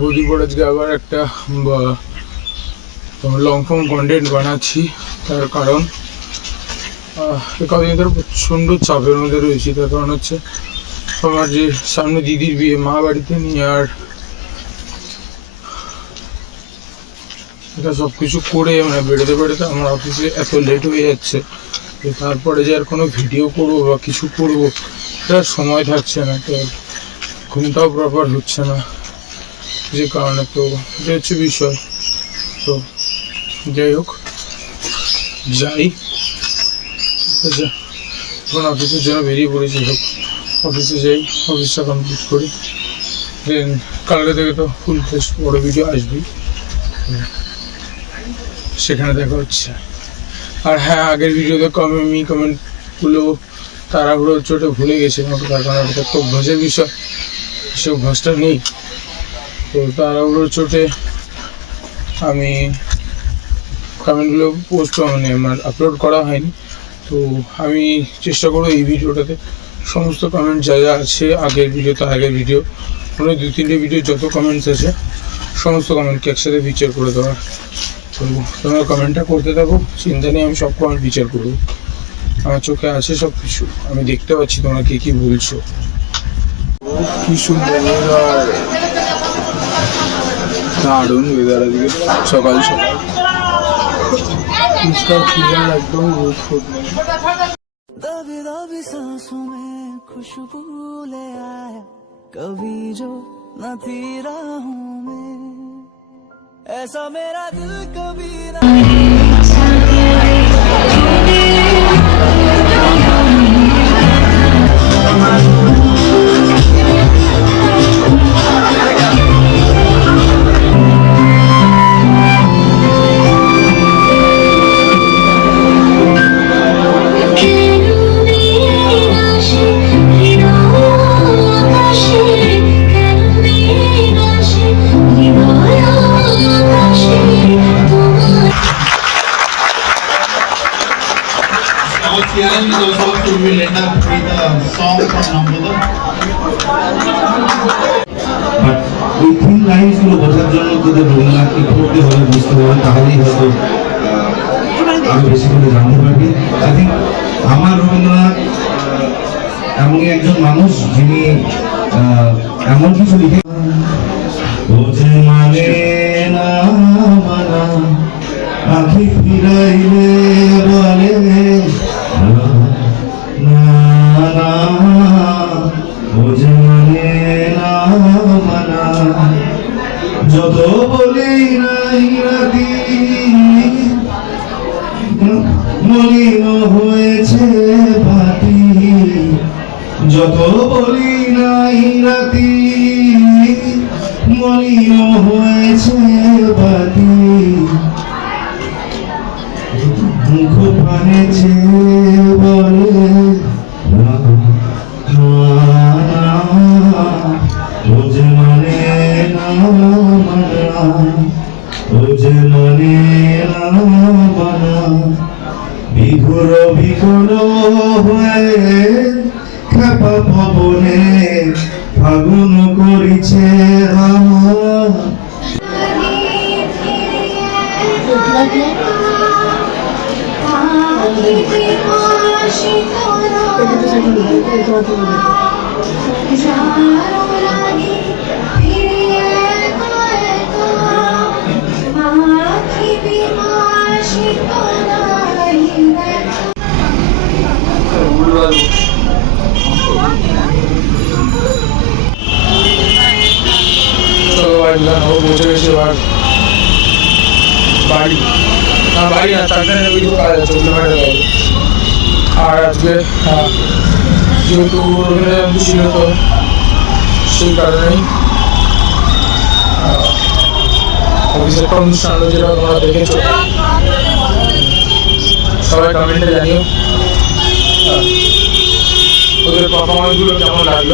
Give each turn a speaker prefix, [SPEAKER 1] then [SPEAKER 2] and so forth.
[SPEAKER 1] বৌদি পর আজকে আবার একটা লং ফর্ম কন্টেন্ট বানাচ্ছি, তার কারণ কদিন ধরে প্রচণ্ড চাপের মধ্যে রয়েছি, তার কারণ হচ্ছে আমার যে সামনে দিদির বিয়ে, মা বাড়িতে নিয়ে আর এটা সব কিছু করে মানে বেরোতে বেরোতে আমার অফিসে এত লেট হয়ে যাচ্ছে, যে তারপরে যে আর কোনো ভিডিও করব বা কিছু করব তার সময় থাকছে না, তো ঘুমটাও প্রপার হচ্ছে না। যে কারণে তো এটা বিষয়। তো যাই হোক, যাই। ঠিক এখন অফিসের জন্য বেরিয়ে পড়েছি হোক। অফিসে যাই অফিসটা কমপ্লিট করি। দেন কালকে থেকে তো ফুল ফেস বড় ভিডিও আসবেই। সেখানে দেখা হচ্ছে। আর হ্যাঁ আগের ভিডিওতে কমে কমেন্টগুলো তাড়াহুড়োর চোটে ভুলে গেছিলাম তার কারণে ওটা তো অভ্যাসের বিষয়। সে অভ্যাসটা নেই। তো তাড়াহুড়োর চোটে আমি কমেন্টগুলো পোস্ট মানে আমার আপলোড করা হয়নি। তো আমি চেষ্টা করব এই ভিডিওটাতে। সমস্ত কমেন্ট যা যা আছে, আগের ভিডিও তার আগের ভিডিও মানে দু তিনটে ভিডিও যত কমেন্টস আছে, সমস্ত কমেন্টকে একসাথে বিচার করে দেওয়ার তো তোমরা কমেন্টটা করতে থাকো, চিন্তা নেই, আমি সব কমেন্ট বিচার করব। আমার চোখে আছে সব কিছু আমি দেখতে পাচ্ছি তোমরা কে কি বলছো। কি সুন্দর। দারুণ ওয়েদার আজকে সকাল সকাল পরিষ্কার ক্লিয়ার একদম রোদ ফোদ নেই दबी दबी सांसों में खुशबू ले आया कभी जो न थी राहों में ऐसा मेरा दिल कभी ना
[SPEAKER 2] Challenge is also to will end up with a song from Nambuda. But ওই তিন লাইন্সগুলো বোঝার জন্য তোদের রবীন্দ্রনাথকে পড়তে হবে, বুঝতে হবে, তাহলেই হয়তো আরও বেশি করে জানতে পারবি আই থিঙ্ক আমার রবীন্দ্রনাথ এমনই একজন মানুষ যিনি এমন কিছু লিখে যত বলি নাই রাতি মলিন হয়েছে বাতি যত বলি নাই রাতি মলিন হয়েছে বাতি মুখ পানেছে বলে না, মানে
[SPEAKER 1] না মানা মানে না মানা বিঘুর বিঘুর হয়ে খেপা পবনে ফাগুন করিছে চলো বাড়ি জানো বসে গেছে বাড়ি বাড়ি না চারটে নেবে কিছু কাজ আছে বাইরে যাবে আর আজকে যেহেতু ছিল তো সেই কারণেই আহ, অফিসে একটা অনুষ্ঠান হলো যেটা তোমরা দেখেছ সবাই কমেন্টে জানিও ওদের পারফরমেন্সগুলো কেমন লাগল।